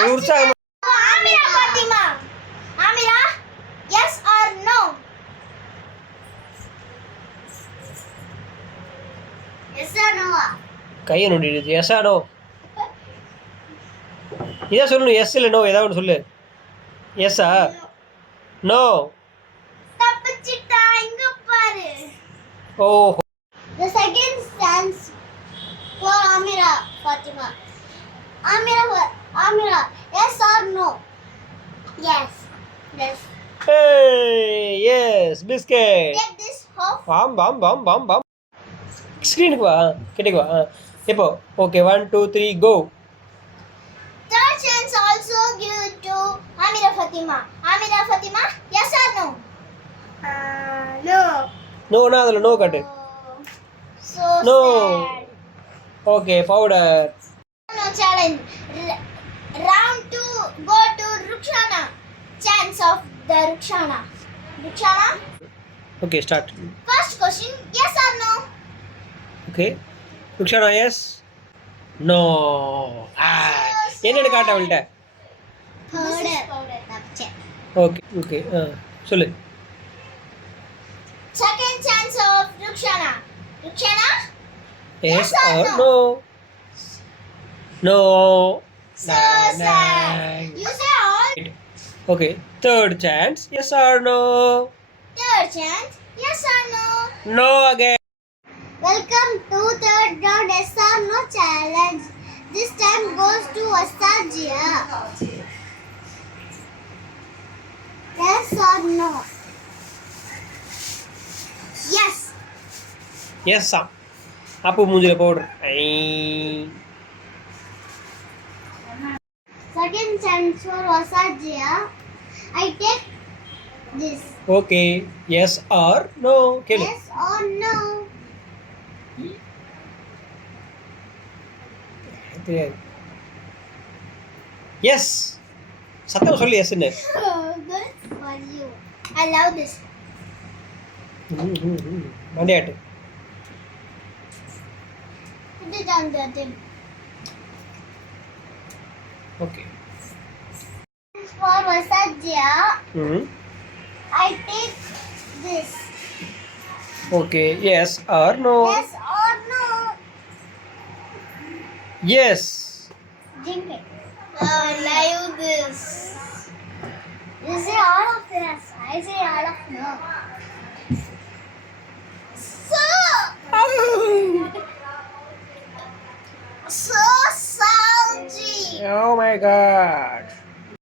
உற்சாகம். Amira Fatima. Amira, yes or no? Yes or no? கையை நோண்டிடுச்சு. எஸ்ஸா நோ? இதான் சொல்லணும். எஸ் இல்லை நோ ஏதாவது ஒன்று சொல்லு. எஸ்ஸா நோ? தப்பிச்சிட்டா இங்க பாரு. ஓஹோ. The second stands for Amira Fatima. Amira, yes or no? Yes. Yes. Yes biscuit. Take this off. பாம் பாம் பாம் பாம் பாம். ஸ்க்ரீனுக்கு வா, கிட்டக்கு வா. இப்போ okay 1 2 3 go. Third chance also give to Amira Fatima. Amira Fatima, yes or no? No. நோனா அதில் நோ காட்டு. So No. sad. Okay powder. No challenge. Round 2 go to Rukshana. Chance of the Rukshana. Rukshana, okay start. first question, yes or no? Okay Rukshana yes no. என்னென்னு காட்ட அவள்கிட்ட. Powder. Okay okay சொல்லு. Second chance of Rukshana. Rukshana, yes or or no? No? No. So sad. You say all. Okay third chance yes or no? Third chance, yes or no? No again. Welcome to third round yes or no challenge. This time goes to Astagia. Yes or no? Yes. Yes ஆ. அப்போ மூஞ்சில powder. Second chance for Astagia. I take this. Okay yes or no கேளு. Yes or no? தெரியாது. Yes சத்தம் சொல்லு எஸ்ன்னு. Good for you. I love this. மண்டையாட்டு. Put it on the table. Okay. For Astagia, hmm I take this. Okay yes or no? Yes or no? Yes. Drink it. I like this. You say all of this. I say all of no. So salty. Oh my god.